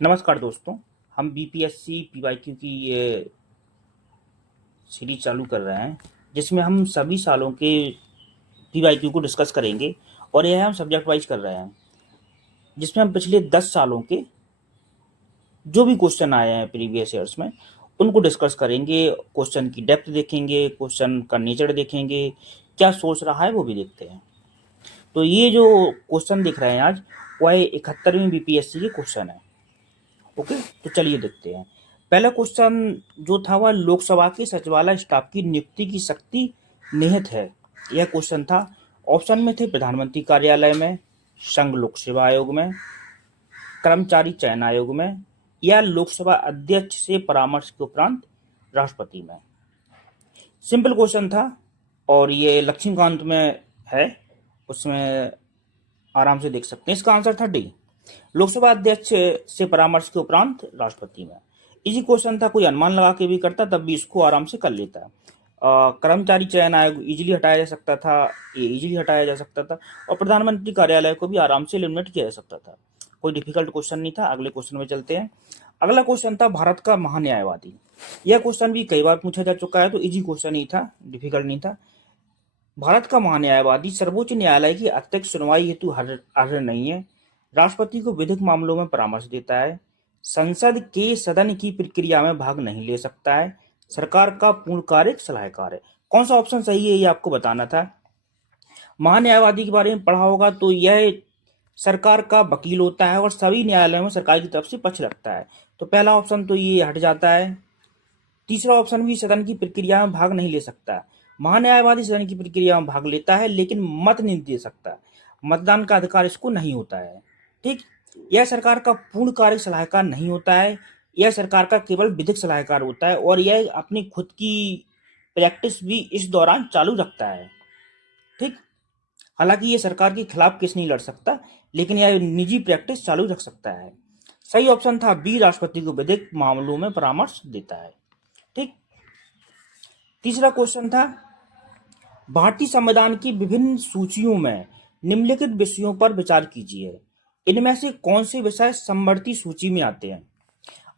नमस्कार दोस्तों। हम बीपीएससी पीवाईक्यू की ये सीरीज चालू कर रहे हैं जिसमें हम सभी सालों के पीवाईक्यू को डिस्कस करेंगे और यह हम सब्जेक्ट वाइज कर रहे हैं जिसमें हम पिछले 10 सालों के जो भी क्वेश्चन आए हैं प्रीवियस ईयर्स में उनको डिस्कस करेंगे। क्वेश्चन की डेप्थ देखेंगे, क्वेश्चन का नेचर देखेंगे, क्या सोच रहा है वो भी देखते हैं। तो ये जो क्वेश्चन दिख रहे हैं आज वह 71वीं बीपीएससी के क्वेश्चन है। ओके, तो चलिए देखते हैं। पहला क्वेश्चन जो था वह लोकसभा के सचिवालय स्टाफ की नियुक्ति की शक्ति निहित है। यह क्वेश्चन था। ऑप्शन में थे प्रधानमंत्री कार्यालय में, संघ लोक सेवा आयोग में, कर्मचारी चयन आयोग में या लोकसभा अध्यक्ष से परामर्श के उपरांत राष्ट्रपति में। सिंपल क्वेश्चन था और ये लक्ष्मीकांत में है, उसमें आराम से देख सकते हैं। इसका आंसर था डी, लोकसभा अध्यक्ष से परामर्श के उपरांत राष्ट्रपति में। इसी क्वेश्चन था, कोई अनुमान लगा के भी करता तब भी इसको आराम से कर लेता है। कर्मचारी चयन आयोग इजीली हटाया जा सकता था, ये इजीली हटाया जा सकता था, और प्रधानमंत्री कार्यालय को भी आराम से एलिमिनेट किया जा सकता था। कोई डिफिकल्ट क्वेश्चन नहीं था। अगले क्वेश्चन में चलते हैं। अगला क्वेश्चन था भारत का महान्यायवादी। यह क्वेश्चन भी कई बार पूछा जा चुका है, तो इजी क्वेश्चन ही था, डिफिकल्ट नहीं था। भारत का महान्यायवादी सर्वोच्च न्यायालय की अत्यधिक सुनवाई हेतु अर्ह नहीं है, राष्ट्रपति को विधिक मामलों में परामर्श देता है, संसद के सदन की प्रक्रिया में भाग नहीं ले सकता है, सरकार का पूर्णकालिक सलाहकार है। कौन सा ऑप्शन सही है ये आपको बताना था। महान्यायवादी के बारे में पढ़ा होगा तो यह सरकार का वकील होता है और सभी न्यायालयों में सरकार की तरफ से पक्ष रखता है। तो पहला ऑप्शन तो ये हट जाता है। तीसरा ऑप्शन भी, सदन की प्रक्रिया में भाग नहीं ले सकता। महान्यायवादी सदन की प्रक्रिया में भाग लेता है लेकिन मत नहीं दे सकता, मतदान का अधिकार इसको नहीं होता है। ठीक, यह सरकार का पूर्ण कार्य सलाहकार नहीं होता है, यह सरकार का केवल विधिक सलाहकार होता है और यह अपनी खुद की प्रैक्टिस भी इस दौरान चालू रखता है। ठीक, हालांकि ये सरकार के खिलाफ केस नहीं लड़ सकता लेकिन यह निजी प्रैक्टिस चालू रख सकता है। सही ऑप्शन था बी, राष्ट्रपति को विधिक मामलों में परामर्श देता है। ठीक, तीसरा क्वेश्चन था, भारतीय संविधान की विभिन्न सूचियों में निम्नलिखित विषयों पर विचार कीजिए, इनमें से कौन से विषय समवर्ती सूची में आते हैं।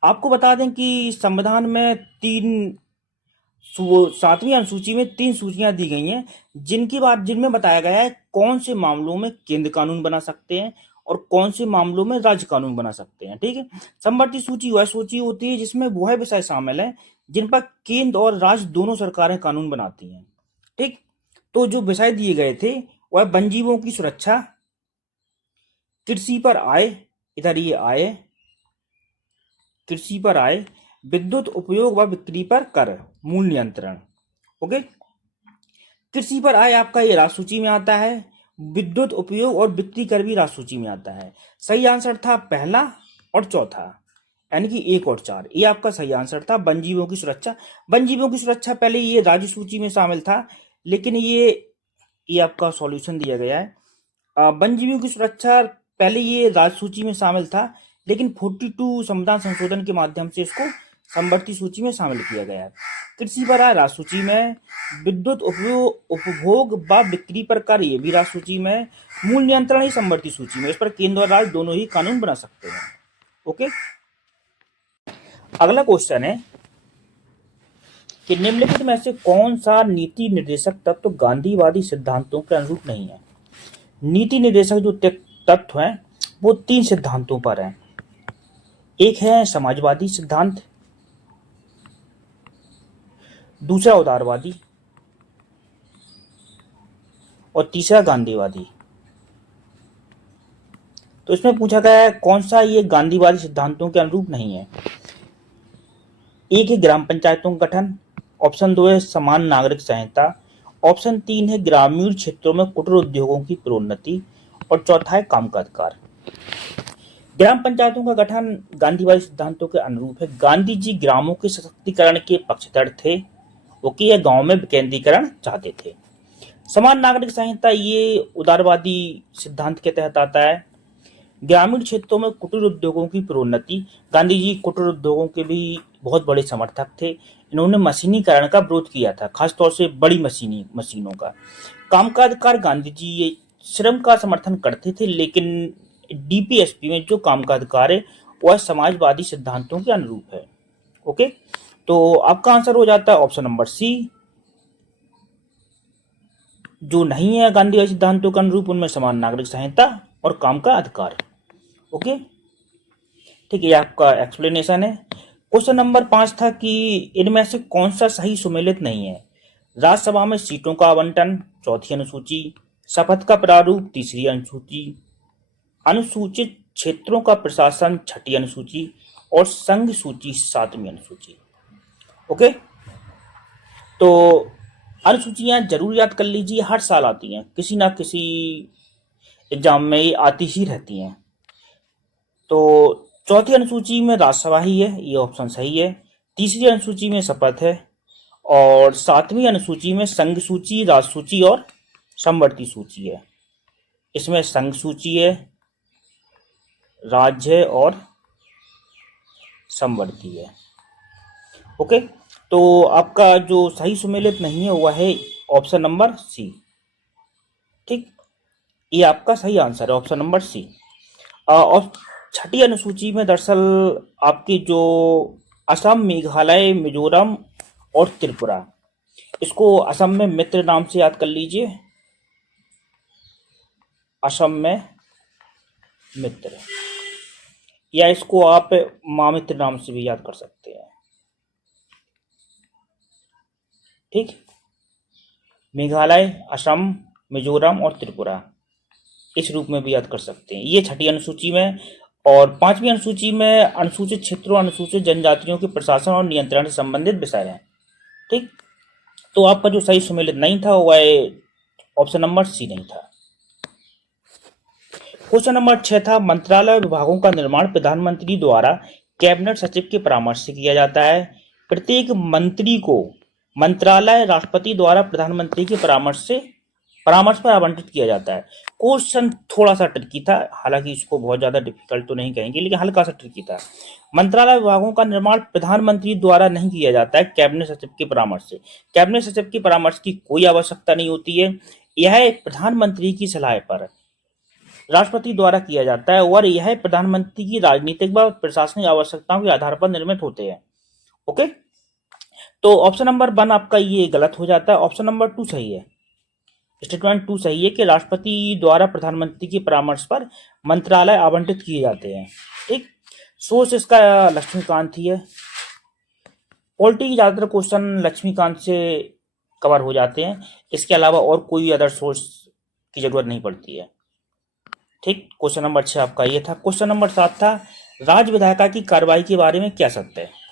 आपको बता दें कि संविधान में 7वीं अनुसूची में 3 सूचियां दी गई हैं जिनमें बताया गया है कौन से मामलों में केंद्र कानून बना सकते हैं और कौन से मामलों में राज्य कानून बना सकते हैं। ठीक है, समवर्ती सूची वह सूची होती है जिसमें वह विषय शामिल है जिन पर केंद्र और राज्य दोनों सरकारें कानून बनाती हैं। ठीक, तो जो विषय दिए गए थे वह वन जीवों की सुरक्षा, कृषि पर आय, इधर ये आय, कृषि पर आय, विद्युत उपयोग व बिक्री पर कर, मूल नियंत्रण। ओके, कृषि पर आय आपका ये राष्ट्र सूची में आता है, विद्युत उपयोग और बिक्री कर भी राष्ट्र सूची में आता है। सही आंसर था पहला और चौथा, यानी कि 1 और 4, ये आपका सही आंसर था। वन जीवों की सुरक्षा, वन जीवों की सुरक्षा पहले ये राज्य सूची में शामिल था लेकिन ये आपका सॉल्यूशन दिया गया है। वन जीवों की सुरक्षा पहले ये राज्य सूची में शामिल था लेकिन 42 संविधान संशोधन के माध्यम से इसको समवर्ती सूची में शामिल किया गया है। कृषि पर आय राज्य सूची में, विद्युत उपभोग व बिक्री पर कर ये भी राज्य सूची में, मूल नियंत्रण ही समवर्ती सूची में। इस पर केंद्र और राज्य दोनों ही कानून बना सकते हैं। ओके, अगला क्वेश्चन है कि निम्नलिखित में से कौन सा नीति निर्देशक तत्व गांधीवादी सिद्धांतों के अनुरूप नहीं है। नीति निर्देशक जो तत्व हैं वो 3 सिद्धांतों पर हैं। एक है समाजवादी सिद्धांत, दूसरा उदारवादी और तीसरा गांधीवादी। तो इसमें पूछा गया है कौन सा ये गांधीवादी सिद्धांतों के अनुरूप नहीं है। एक है ग्राम पंचायतों का गठन, ऑप्शन 2 है समान नागरिक संहिता, ऑप्शन 3 है ग्रामीण क्षेत्रों में कुटीर उद्योगों की प्रोन्नति और चौथा है काम का अधिकार। ग्राम पंचायतों का गठन गांधीवादी सिद्धांतों के अनुरूप है। गांधी जी ग्रामों के सशक्तिकरण के पक्षधर थे, वो कि यह गांव में विकेंद्रीकरण चाहते थे। समान नागरिक संहिता ये उदारवादी सिद्धांत के तहत आता है। ग्रामीण क्षेत्रों में कुटीर उद्योगों की प्रोन्नति, गांधी जी कुटीर उद्योगों के भी बहुत बड़े समर्थक थे। इन्होंने मशीनीकरण का विरोध किया था, खासतौर से बड़ी मशीनों का। काम का अधिकार, गांधी जी ये श्रम का समर्थन करते थे लेकिन डीपीएसपी में जो काम का अधिकार है वह समाजवादी सिद्धांतों के अनुरूप है। ओके, तो आपका आंसर हो जाता है ऑप्शन नंबर सी। जो नहीं है गांधीवादी सिद्धांतों के अनुरूप, उनमें समान नागरिक संहिता और काम का अधिकार। ओके, ठीक है, ये आपका एक्सप्लेनेशन है। क्वेश्चन नंबर 5 था कि इनमें से कौन सा सही सुमेलित नहीं है। राज्यसभा में सीटों का आवंटन, चौथी अनुसूची, शपथ का प्रारूप, तीसरी अनुसूची, अनुसूचित क्षेत्रों का प्रशासन, छठी अनुसूची, और संघ सूची, सातवीं अनुसूची। ओके, तो अनुसूचियां जरूर याद कर लीजिए, हर साल आती हैं, किसी ना किसी एग्जाम में ये आती ही रहती हैं। तो चौथी अनुसूची में राज्यसभा ही है, ये ऑप्शन सही है। तीसरी अनुसूची में शपथ है, और सातवीं अनुसूची में संघ सूची, राज्य सूची और समवर्ती सूची है। इसमें संघ सूची है, राज्य है और समवर्ती है। ओके, तो आपका जो सही सुमेलित नहीं है वह है ऑप्शन नंबर सी। ठीक, ये आपका सही आंसर है, ऑप्शन नंबर सी। और छठी अनुसूची में दरअसल आपकी जो असम, मेघालय, मिजोरम और त्रिपुरा, इसको असम में मित्र नाम से याद कर लीजिए, असम में मित्र, या इसको आप मामित्र नाम से भी याद कर सकते हैं। ठीक, मेघालय, असम, मिजोरम और त्रिपुरा, इस रूप में भी याद कर सकते हैं। ये छठी अनुसूची में। और पांचवी अनुसूची में अनुसूचित क्षेत्रों, अनुसूचित जनजातियों के प्रशासन और नियंत्रण से संबंधित विषय हैं। ठीक, तो आपका जो सही सुमेलित नहीं था वह ऑप्शन नंबर सी नहीं था। क्वेश्चन नंबर 6 था, मंत्रालय विभागों का निर्माण प्रधानमंत्री द्वारा कैबिनेट सचिव के परामर्श से किया जाता है। प्रत्येक मंत्री को मंत्रालय राष्ट्रपति द्वारा प्रधानमंत्री के परामर्श पर आवंटित किया जाता है। क्वेश्चन थोड़ा सा ट्रिकी था, हालांकि इसको बहुत ज्यादा डिफिकल्ट तो नहीं कहेंगे, लेकिन हल्का सा ट्रिकी था। मंत्रालय विभागों का निर्माण प्रधानमंत्री द्वारा नहीं किया जाता है, कैबिनेट सचिव के परामर्श से। कैबिनेट सचिव के परामर्श की कोई आवश्यकता नहीं होती है, यह प्रधानमंत्री की सलाह पर राष्ट्रपति द्वारा किया जाता है, और यह प्रधानमंत्री की राजनीतिक व प्रशासनिक आवश्यकताओं के आधार पर निर्मित होते हैं। ओके, तो ऑप्शन नंबर 1 आपका ये गलत हो जाता है, ऑप्शन नंबर 2 सही है। स्टेटमेंट 2 सही है कि राष्ट्रपति द्वारा प्रधानमंत्री के परामर्श पर मंत्रालय आवंटित किए जाते हैं। ठीक, सोर्स इसका लक्ष्मीकांत ही है। पॉलिटी के ज्यादातर क्वेश्चन लक्ष्मीकांत से कवर हो जाते हैं, इसके अलावा और कोई अदर सोर्स की जरूरत नहीं पड़ती है। ठीक, क्वेश्चन नंबर 6 आपका ये था। क्वेश्चन नंबर 7 था, राज्य विधायिका की कार्रवाई के बारे में क्या सत्य है।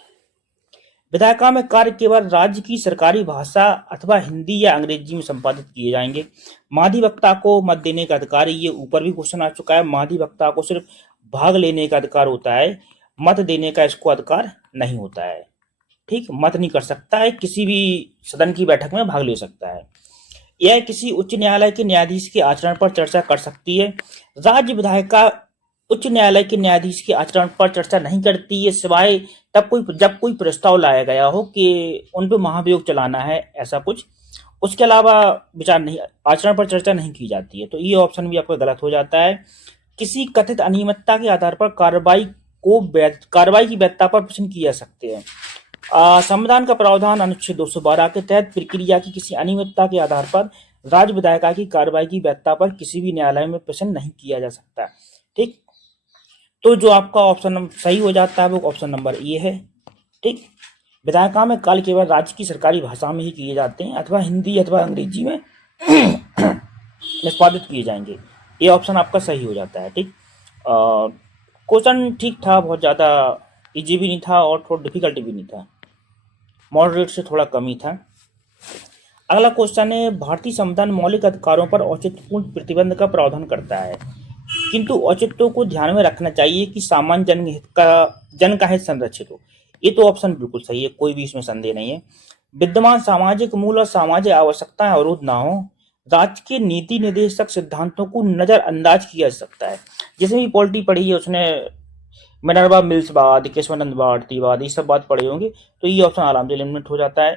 विधायिका में कार्य केवल राज्य की सरकारी भाषा अथवा हिंदी या अंग्रेजी में संपादित किए जाएंगे। महाधिवक्ता को मत देने का अधिकार, ये ऊपर भी क्वेश्चन आ चुका है, महाधिवक्ता को सिर्फ भाग लेने का अधिकार होता है, मत देने का इसको अधिकार नहीं होता है। ठीक, मत नहीं कर सकता है, किसी भी सदन की बैठक में भाग ले सकता है। यह किसी उच्च न्यायालय के न्यायाधीश के आचरण पर चर्चा कर सकती है। राज्य विधायिका उच्च न्यायालय के न्यायाधीश के आचरण पर चर्चा नहीं करती है, सिवाय जब कोई प्रस्ताव लाया गया हो कि उन पर महाभियोग चलाना है, ऐसा कुछ, उसके अलावा विचार नहीं, आचरण पर चर्चा नहीं की जाती है। तो ये ऑप्शन भी आपका गलत हो जाता है। किसी कथित अनियमितता के आधार पर कार्रवाई की वैधता पर प्रश्न किए जा सकते हैं। संविधान का प्रावधान अनुच्छेद 212 के तहत प्रक्रिया की किसी अनियमितता के आधार पर राज्य विधायिका की कार्रवाई की वैधता पर किसी भी न्यायालय में प्रश्न नहीं किया जा सकता। ठीक, तो जो आपका ऑप्शन सही हो जाता है वो ऑप्शन नंबर ए है। ठीक, विधायिका में कार्य केवल राज्य की सरकारी भाषा में ही किए जाते हैं, अथवा हिंदी अथवा अंग्रेजी में निष्पादित किए जाएंगे। ये ऑप्शन आपका सही हो जाता है। ठीक, क्वेश्चन ठीक था, बहुत ज़्यादा इजी भी नहीं था और थोड़ा डिफिकल्ट भी नहीं था, मॉडरेट से थोड़ा कम ही था। अगला क्वेश्चन है, भारतीय संविधान मौलिक अधिकारों पर औचित्यपूर्ण प्रतिबंध का प्रावधान करता है, किंतु औचित्यों को ध्यान में रखना चाहिए कि सामान्य जन का हित संरक्षित हो। ये तो ऑप्शन बिल्कुल सही है, कोई भी इसमें संदेह नहीं है। विद्यमान सामाजिक मूल और सामाजिक आवश्यकताएं अवरुद्ध ना हो, राज्य के नीति निर्देशक सिद्धांतों को नजरअंदाज किया जा सकता है। जिसने भी पॉलिटी पढ़ी है उसने मिनर्वा मिल्सवाद, केशवानंद भारतीवाद, ये सब बात पढ़े होंगे, तो ये ऑप्शन आराम से एलिमिनेट हो जाता है।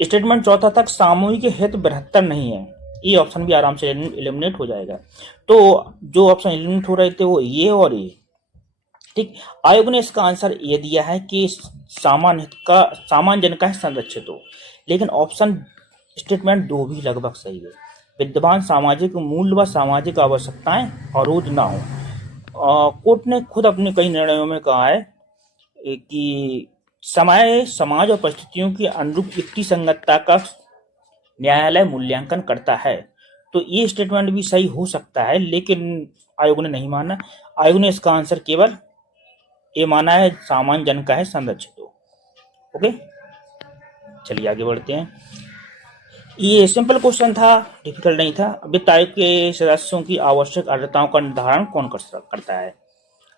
स्टेटमेंट 4 तक सामूहिक हित बृहत्तर नहीं है, ये ऑप्शन भी आराम से एलिमिनेट हो जाएगा। तो जो ऑप्शन एलिमिनेट हो रहे थे वो ये और ये। ठीक, आयोग ने इसका आंसर ये दिया है कि सामान्य जन का है संरक्षित हो, लेकिन ऑप्शन स्टेटमेंट 2 भी लगभग सही है। विद्यमान सामाजिक मूल्य व सामाजिक आवश्यकताएं अवरोध ना हो। कोर्ट ने खुद अपने कई निर्णयों में कहा है कि समय, समाज और परिस्थितियों के अनुरूप युक्ति संगतता का न्यायालय मूल्यांकन करता है। तो ये स्टेटमेंट भी सही हो सकता है, लेकिन आयोग ने नहीं माना। आयोग ने इसका आंसर केवल ये माना है सामान्य जन का है संरक्षित हो। ओके, चलिए आगे बढ़ते हैं। ये सिंपल क्वेश्चन था, डिफिकल्ट नहीं था। वित्त आयोग के सदस्यों की आवश्यक अर्हताओं का निर्धारण कौन करता है?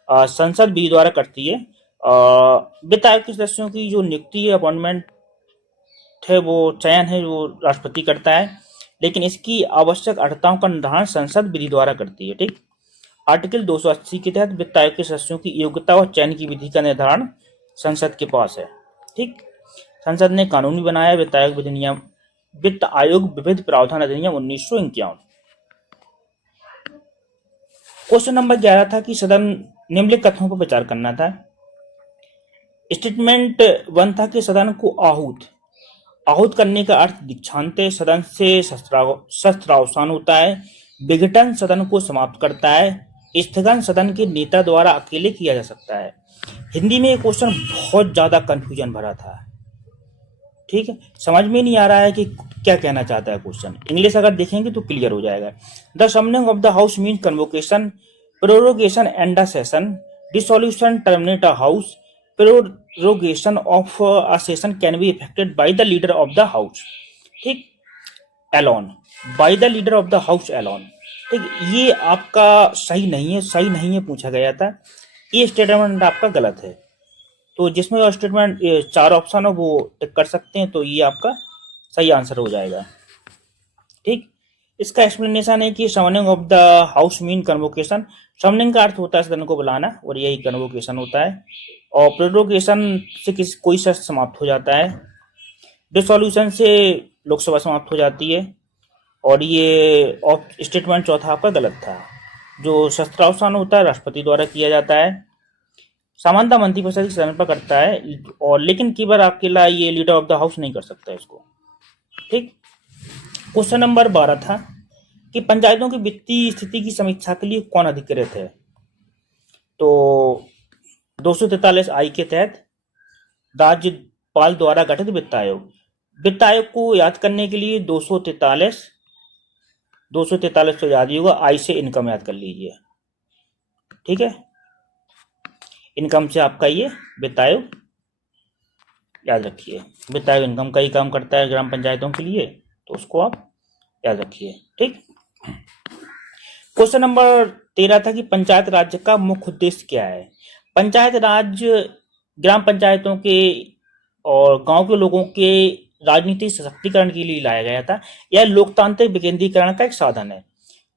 संसद विधि द्वारा करती है। वित्त आयोग के सदस्यों की जो नियुक्ति है, अपॉइंटमेंट है, वो चयन है, वो राष्ट्रपति करता है, लेकिन इसकी आवश्यक अर्हताओं का निर्धारण संसद विधि द्वारा करती है। ठीक, आर्टिकल 280 के तहत वित्त आयोग के सदस्यों की योग्यता और चयन की विधि का निर्धारण संसद के पास है। ठीक, संसद ने कानून भी बनाया वित्त आयोग विविध प्रावधान अधिनियम 1951। क्वेश्चन नंबर 11 था कि सदन निम्नलिखित कथनों पर विचार करना था। स्टेटमेंट 1 था कि सदन को आहूत करने का अर्थ दीक्षांत, सदन से शस्त्रावसान होता है। विघटन सदन को समाप्त करता है। स्थगन सदन के नेता द्वारा अकेले किया जा सकता है। हिंदी में ये क्वेश्चन बहुत ज्यादा कंफ्यूजन भरा था। ठीक है, समझ में नहीं आ रहा है कि क्या कहना चाहता है क्वेश्चन। इंग्लिश अगर देखेंगे तो क्लियर हो जाएगा। The summoning of the house mean convocation, prorogation and a session, dissolution terminate a house, prorogation of a session can be effected by the leader of the house. ठीक, alone, by the leader of the house alone. ठीक, ये आपका सही नहीं है पूछा गया था। ये स्टेटमेंट आपका गलत है। तो जिसमें स्टेटमेंट 4 ऑप्शन हो वो टिक कर सकते हैं, तो ये आपका सही आंसर हो जाएगा। ठीक, इसका एक्सप्लेनेशन है कि summoning of the house mean convocation. Summoning का अर्थ होता है सदन को बुलाना, और यही कन्वोकेशन होता है। और प्रोरोगेशन से कोई शस्त्र समाप्त हो जाता है। डिसोल्यूशन से लोकसभा समाप्त हो जाती है। और ये स्टेटमेंट चौथा आपका गलत था। जो शस्त्रावसान होता है राष्ट्रपति द्वारा किया जाता है। सामान्यतः मंत्रिपरिषद सदन पर करता है, और लेकिन केवल अकेला ये लीडर ऑफ द हाउस नहीं कर सकता इसको। ठीक, क्वेश्चन नंबर 12 था कि पंचायतों की वित्तीय स्थिति की समीक्षा के लिए कौन अधिकृत है? तो 243 आई के तहत राज्यपाल द्वारा गठित वित्त आयोग। वित्त आयोग को याद करने के लिए 243 तो याद ही होगा। आई से इनकम याद कर लीजिए। ठीक है, इनकम से आपका ये वित्त आयोग याद रखिए। वित्त आयोग इनकम का ही काम करता है ग्राम पंचायतों के लिए, तो उसको आप याद रखिए। ठीक, क्वेश्चन नंबर 13 था कि पंचायत राज्य का मुख्य उद्देश्य क्या है? पंचायत राज ग्राम पंचायतों के और गांव के लोगों के राजनीतिक सशक्तिकरण के लिए लाया गया था। यह लोकतांत्रिक विकेंद्रीकरण का एक साधन है।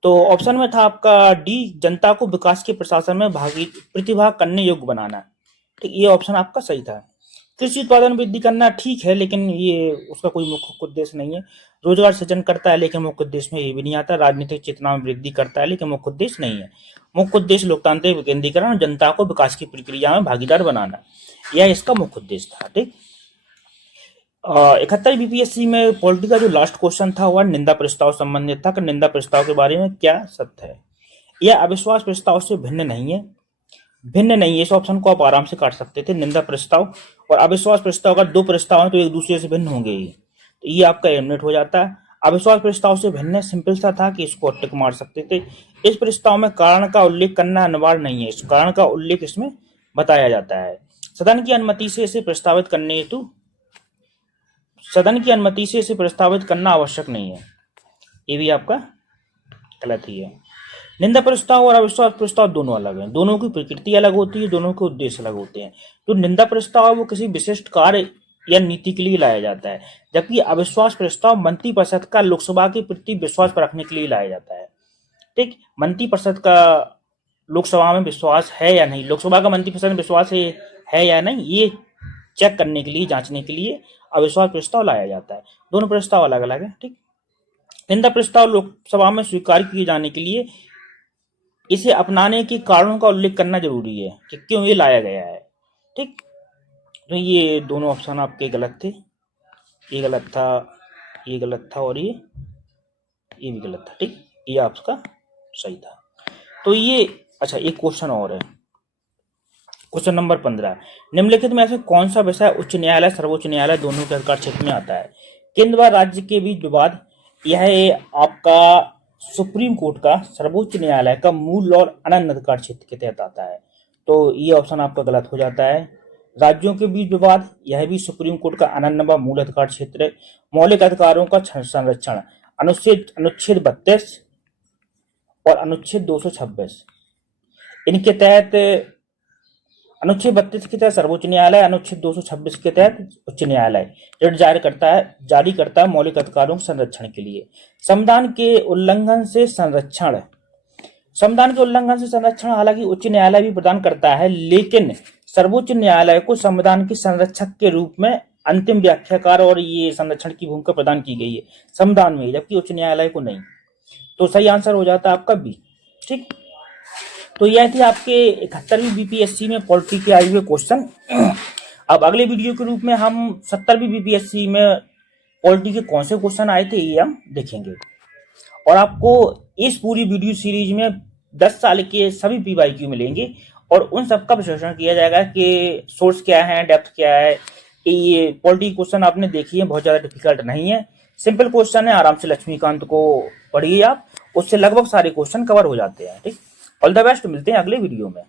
तो ऑप्शन में था आपका डी, जनता को विकास के प्रशासन में प्रतिभाग करने योग्य बनाना। ठीक, ये ऑप्शन आपका सही था। कृषि उत्पादन वृद्धि करना ठीक है, लेकिन ये उसका कोई मुख्य उद्देश्य नहीं है। रोजगार सृजन करता है, लेकिन मुख्य उद्देश्य में ये भी नहीं आता। राजनीतिक चेतना में वृद्धि करता है, लेकिन मुख्य उद्देश्य नहीं है। मुख्य उद्देश्य लोकतांत्रिक विकेंद्रीकरण, जनता को विकास की प्रक्रिया में भागीदार बनाना, यह इसका मुख्य उद्देश्य था। ठीक, 71 बीपीएससी में पॉलिटी का जो लास्ट क्वेश्चन था वह निंदा प्रस्ताव संबंधित था कि निंदा प्रस्ताव के बारे में क्या सत्य है? यह अविश्वास प्रस्ताव से भिन्न नहीं है। इस ऑप्शन को आप आराम से काट सकते थे। निंदा प्रस्ताव और अविश्वास प्रस्ताव, अगर 2 प्रस्ताव हैं तो एक दूसरे से भिन्न होंगे ही, तो ये आपका एलिमिनेट हो जाता है। अविश्वास प्रस्ताव से भिन्न सिंपल सा था कि इसको टिक मार सकते थे। इस प्रस्ताव में कारण का उल्लेख करना अनिवार्य नहीं है, इस कारण का उल्लेख इसमें बताया जाता है। सदन की अनुमति से इसे प्रस्तावित करना आवश्यक नहीं है, ये भी आपका गलत ही है। निंदा प्रस्ताव और अविश्वास प्रस्ताव दोनों अलग हैं, दोनों की प्रकृति अलग होती है, दोनों के उद्देश्य अलग होते हैं। तो निंदा प्रस्ताव वो किसी विशिष्ट कार्य या नीति के लिए लाया जाता है, जबकि अविश्वास प्रस्ताव मंत्रिपरिषद का लोकसभा के प्रति विश्वास पर रखने के लिए लाया जाता है। ठीक, मंत्रिपरिषद का लोकसभा में विश्वास है या नहीं, लोकसभा का मंत्रिपरिषद में विश्वास है या नहीं, ये चेक करने के लिए, जांचने के लिए अविश्वास प्रस्ताव लाया जाता है। दोनों प्रस्ताव अलग अलग है। ठीक, इंद्र प्रस्ताव लोकसभा में स्वीकार किए जाने के लिए इसे अपनाने के कारणों का उल्लेख करना जरूरी है कि क्यों ये लाया गया है। ठीक, तो ये दोनों ऑप्शन आपके गलत थे, ये गलत था, ये गलत था और ये भी गलत था। ठीक, ये आपका सही था। तो ये अच्छा, एक क्वेश्चन और है, क्वेश्चन नंबर 15, निम्नलिखित में ऐसे कौन सा विषय उच्च न्यायालय सर्वोच्च न्यायालय दोनों के अधिकार क्षेत्र में आता है? केंद्र व राज्य के बीच विवाद, यह आपका सुप्रीम कोर्ट का सर्वोच्च न्यायालय का मूल और अनन्य अधिकार क्षेत्र के तहत आता है। तो ये ऑप्शन आपका गलत हो जाता है। राज्यों के बीच विवाद, यह भी सुप्रीम कोर्ट का अनन्य व मूल अधिकार क्षेत्र है। मौलिक अधिकारों का संरक्षण, अनुच्छेद 32 और अनुच्छेद 226, इनके तहत अनुच्छेद 32 के तहत सर्वोच्च न्यायालय, अनुच्छेद 226 के तहत उच्च न्यायालय रिट जारी करता है मौलिक अधिकारों के संरक्षण के लिए। संविधान के उल्लंघन से संरक्षण हालांकि उच्च न्यायालय भी प्रदान करता है, लेकिन सर्वोच्च न्यायालय को संविधान के संरक्षक के रूप में अंतिम व्याख्याकार और ये संरक्षण की भूमिका प्रदान की गई है संविधान में, जबकि उच्च न्यायालय को नहीं। तो सही आंसर हो जाता है आपका बी। ठीक, तो यह थी आपके 71वीं बीपीएससी में पॉलिटी के आए हुए क्वेश्चन। अब अगले वीडियो के रूप में हम 70वीं बीपीएससी में पॉलिटी के कौन से क्वेश्चन आए थे ये हम देखेंगे, और आपको इस पूरी वीडियो सीरीज में 10 साल के सभी पीवाईक्यू मिलेंगे और उन सबका विश्लेषण किया जाएगा कि सोर्स क्या है, डेप्थ क्या है। ये पॉलिटी क्वेश्चन आपने देखी है, बहुत ज्यादा डिफिकल्ट नहीं है, सिंपल क्वेश्चन है, आराम से लक्ष्मीकांत को पढ़िए आप, उससे लगभग सारे क्वेश्चन कवर हो जाते हैं। ठीक, ऑल द बेस्ट, मिलते हैं अगले वीडियो में।